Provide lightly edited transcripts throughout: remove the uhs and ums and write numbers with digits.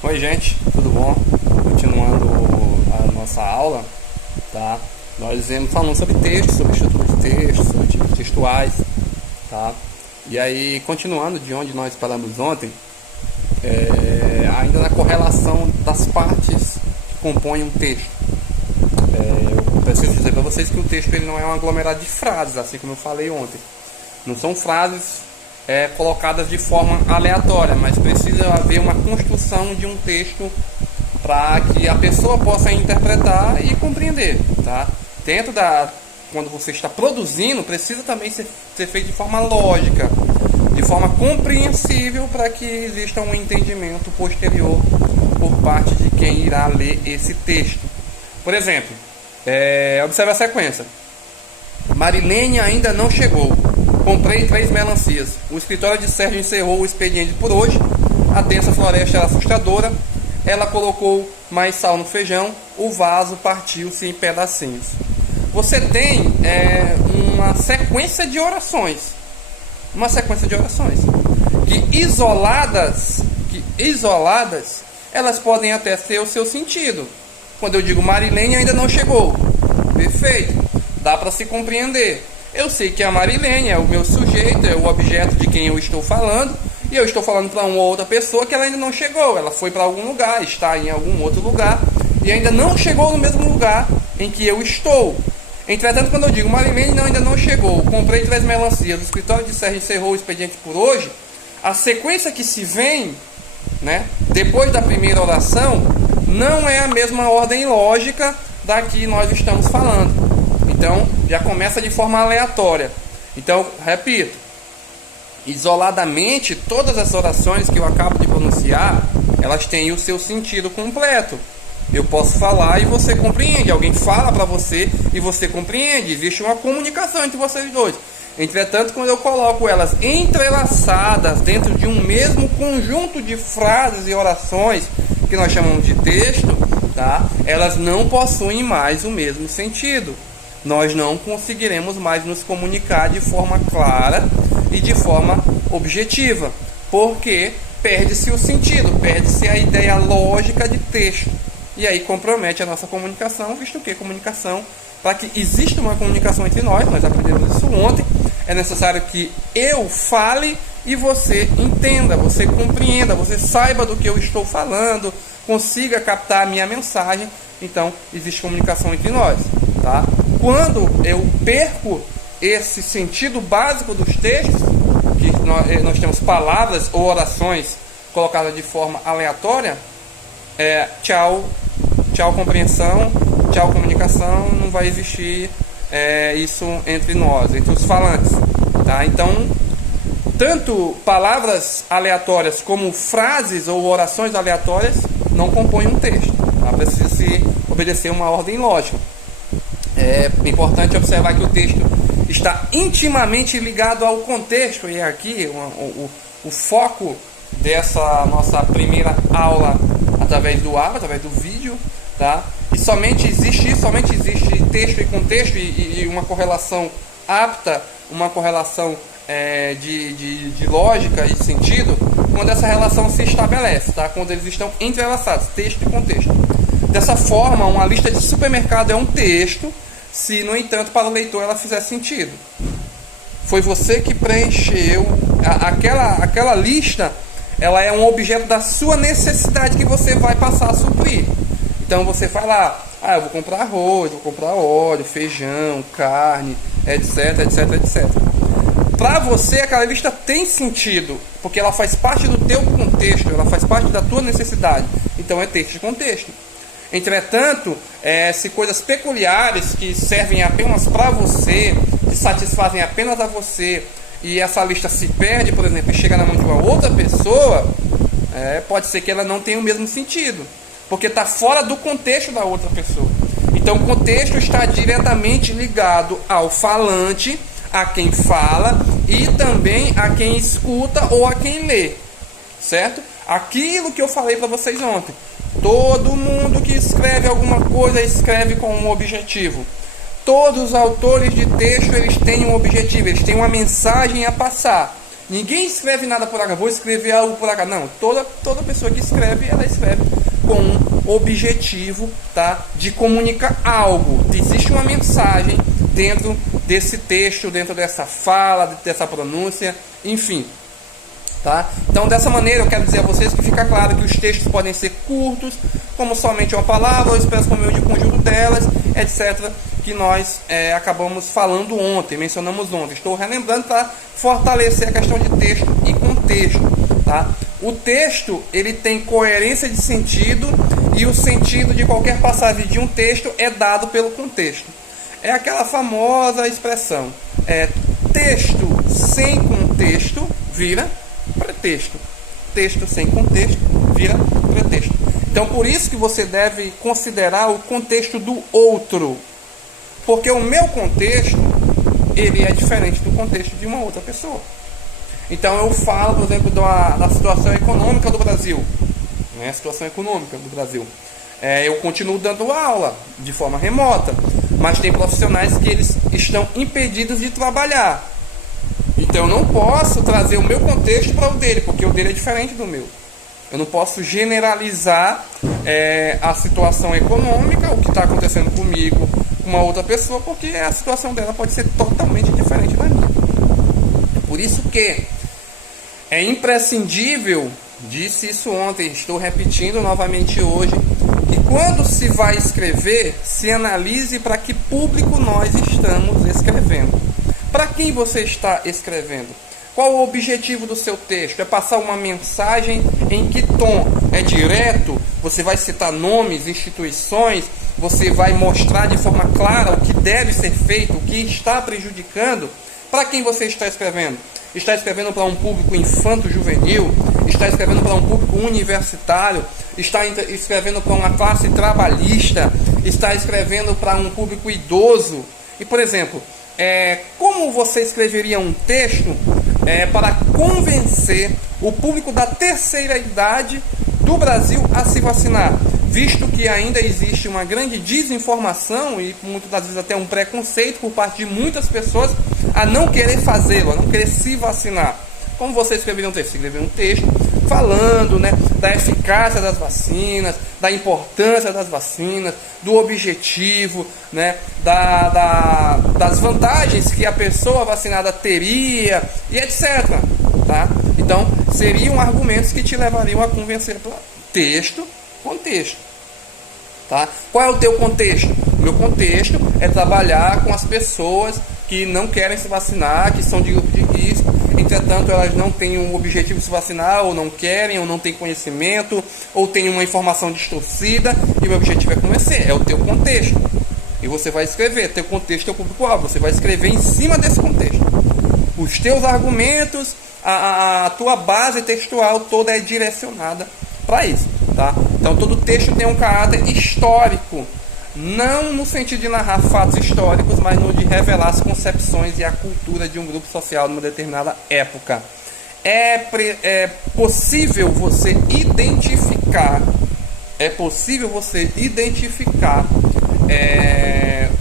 Oi gente, tudo bom? Continuando a nossa aula, tá? Nós viemos falando sobre texto, sobre estrutura de texto, sobre tipos textuais, tá? E aí, continuando de onde nós paramos ontem, ainda na correlação das partes que compõem um texto. Eu preciso dizer para vocês que o texto ele não é um aglomerado de frases, assim como eu falei ontem. Não são frases colocadas de forma aleatória, mas precisa haver uma construção de um texto para que a pessoa possa interpretar e compreender, tá? Quando você está produzindo, precisa também ser feito de forma lógica, de forma compreensível, para que exista um entendimento posterior por parte de quem irá ler esse texto. Por exemplo, observe a sequência. Marilene ainda não chegou. Comprei 3 melancias. O escritório de Sérgio encerrou o expediente por hoje. A densa floresta era assustadora. Ela colocou mais sal no feijão. O vaso partiu-se em pedacinhos. Você tem uma sequência de orações. Que isoladas, elas podem até ter o seu sentido. Quando eu digo Marilene ainda não chegou. Perfeito. Dá para se compreender. Eu sei que a Marilene é o meu sujeito, é o objeto de quem eu estou falando, e eu estou falando para uma outra pessoa que ela ainda não chegou. Ela foi para algum lugar, está em algum outro lugar, e ainda não chegou no mesmo lugar em que eu estou. Entretanto, quando eu digo Marilene ainda não chegou, comprei 3 melancias, o escritório de Sérgio encerrou o expediente por hoje, a sequência que se vem, depois da primeira oração, não é a mesma ordem lógica da que nós estamos falando. Então, já começa de forma aleatória. Então, repito, isoladamente, todas as orações que eu acabo de pronunciar, elas têm o seu sentido completo. Eu posso falar e você compreende. Alguém fala para você e você compreende. Existe uma comunicação entre vocês dois. Entretanto, quando eu coloco elas entrelaçadas dentro de um mesmo conjunto de frases e orações, que nós chamamos de texto, tá? Elas não possuem mais o mesmo sentido. Nós não conseguiremos mais nos comunicar de forma clara e de forma objetiva, porque perde-se o sentido, perde-se a ideia lógica de texto, e aí compromete a nossa comunicação, visto que comunicação, para que exista uma comunicação entre nós aprendemos isso ontem, é necessário que eu fale e você entenda, você compreenda, você saiba do que eu estou falando, consiga captar a minha mensagem. Então existe comunicação entre nós, tá? Quando eu perco esse sentido básico dos textos, que nós temos palavras ou orações colocadas de forma aleatória, tchau compreensão, tchau comunicação, não vai existir isso entre nós, entre os falantes, tá? Então, tanto palavras aleatórias como frases ou orações aleatórias não compõem um texto, tá? Precisa se obedecer uma ordem lógica. É importante observar que o texto está intimamente ligado ao contexto, e aqui o foco dessa nossa primeira aula através do vídeo, tá? E somente existe texto e contexto e uma correlação apta, uma correlação de lógica e sentido, quando essa relação se estabelece, tá? Quando eles estão entrelaçados, texto e contexto. Dessa forma, uma lista de supermercado é um texto, se, no entanto, para o leitor ela fizer sentido. Foi você que preencheu aquela lista, ela é um objeto da sua necessidade que você vai passar a suprir. Então você fala, eu vou comprar arroz, vou comprar óleo, feijão, carne, etc. Para você aquela lista tem sentido, porque ela faz parte do teu contexto, ela faz parte da tua necessidade. Então é texto de contexto. Entretanto, se coisas peculiares que servem apenas para você, que satisfazem apenas a você, e essa lista se perde, por exemplo, e chega na mão de uma outra pessoa, pode ser que ela não tenha o mesmo sentido, porque está fora do contexto da outra pessoa. Então o contexto está diretamente ligado ao falante, a quem fala, e também a quem escuta ou a quem lê, certo? Aquilo que eu falei para vocês ontem. Todo mundo que escreve alguma coisa escreve com um objetivo. Todos os autores de texto, eles têm um objetivo, eles têm uma mensagem a passar. Ninguém escreve nada por acaso, vou escrever algo por acaso. Não, toda pessoa que escreve, ela escreve com um objetivo, tá? De comunicar algo. Existe uma mensagem dentro desse texto, dentro dessa fala, dessa pronúncia, enfim. Tá? Então, dessa maneira, eu quero dizer a vocês que fica claro que os textos podem ser curtos, como somente uma palavra, ou expresso como meio de conjunto delas, etc., que nós acabamos falando ontem, mencionamos ontem. Estou relembrando para fortalecer a questão de texto e contexto. Tá? O texto, ele tem coerência de sentido, e o sentido de qualquer passagem de um texto é dado pelo contexto. É aquela famosa expressão, texto sem contexto vira pretexto. Texto sem contexto vira pretexto. Então, por isso que você deve considerar o contexto do outro. Porque o meu contexto, ele é diferente do contexto de uma outra pessoa. Então, eu falo, por exemplo, da situação econômica do Brasil. A situação econômica do Brasil. Eu continuo dando aula de forma remota, mas tem profissionais que eles estão impedidos de trabalhar. Então eu não posso trazer o meu contexto para o dele, porque o dele é diferente do meu. Eu não posso generalizar a situação econômica, o que está acontecendo comigo, com uma outra pessoa, porque a situação dela pode ser totalmente diferente da minha. Por isso que é imprescindível, disse isso ontem, estou repetindo novamente hoje, que quando se vai escrever, se analise para que público nós estamos escrevendo. Para quem você está escrevendo? Qual o objetivo do seu texto? É passar uma mensagem em que tom? É direto? Você vai citar nomes, instituições? Você vai mostrar de forma clara o que deve ser feito, o que está prejudicando? Para quem você está escrevendo? Está escrevendo para um público infanto-juvenil? Está escrevendo para um público universitário? Está escrevendo para uma classe trabalhista? Está escrevendo para um público idoso? E, por exemplo, como você escreveria um texto para convencer o público da terceira idade do Brasil a se vacinar, visto que ainda existe uma grande desinformação e muitas das vezes até um preconceito por parte de muitas pessoas a não querer fazê-lo, a não querer se vacinar? Como você escreveria um texto? Escreveria um texto falando, da eficácia das vacinas, da importância das vacinas, do objetivo, das vantagens que a pessoa vacinada teria, e etc. Tá? Então, seriam argumentos que te levariam a convencer pelo texto, contexto. Tá? Qual é o teu contexto? O meu contexto é trabalhar com as pessoas que não querem se vacinar, que são de grupo de risco, entretanto elas não têm um objetivo de se vacinar, ou não querem, ou não têm conhecimento, ou têm uma informação distorcida, e o meu objetivo é convencer, é o teu contexto. E você vai escrever, teu contexto é o público-alvo, você vai escrever em cima desse contexto. Os teus argumentos, a tua base textual toda é direcionada para isso. Tá? Então todo texto tem um caráter histórico, não no sentido de narrar fatos históricos, mas no de revelar as concepções e a cultura de um grupo social numa determinada época. É possível você identificar,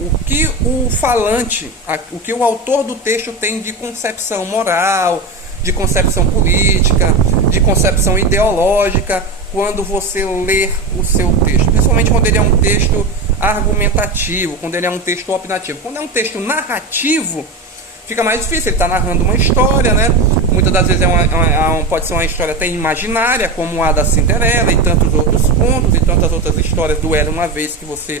o que o falante, o que o autor do texto tem de concepção moral, de concepção política, de concepção ideológica, quando você lê o seu texto, principalmente quando ele é um texto argumentativo, quando ele é um texto opinativo. Quando é um texto narrativo, fica mais difícil, ele está narrando uma história, Muitas das vezes pode ser uma história até imaginária, como a da Cinderela e tantos outros contos e tantas outras histórias do Era Uma Vez que você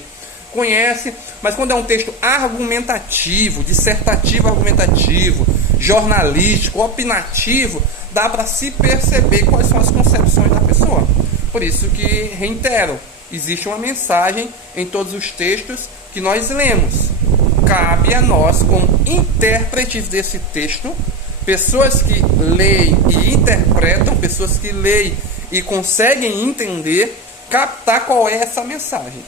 conhece. Mas quando é um texto argumentativo, dissertativo argumentativo, jornalístico, opinativo, dá para se perceber quais são as concepções da pessoa. Por isso que, reitero, existe uma mensagem em todos os textos que nós lemos. Cabe a nós, como intérpretes desse texto, pessoas que leem e interpretam, pessoas que leem e conseguem entender, captar qual é essa mensagem.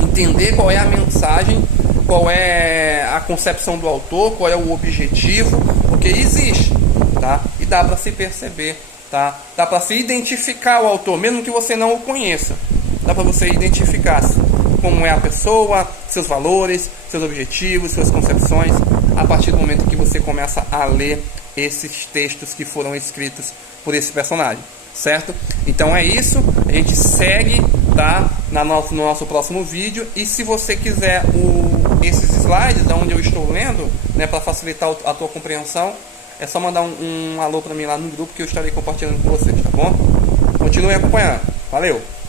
Entender qual é a mensagem, qual é a concepção do autor, qual é o objetivo, porque existe, tá? E dá para se perceber, tá? Dá para se identificar o autor, mesmo que você não o conheça. Dá para você identificar como é a pessoa, seus valores, seus objetivos, suas concepções, a partir do momento que você começa a ler esses textos que foram escritos por esse personagem, certo? Então é isso, a gente segue, tá, no nosso próximo vídeo. E se você quiser esses slides onde eu estou lendo, né, para facilitar a tua compreensão, é só mandar um alô para mim lá no grupo que eu estarei compartilhando com vocês, tá bom? Continue acompanhando, valeu!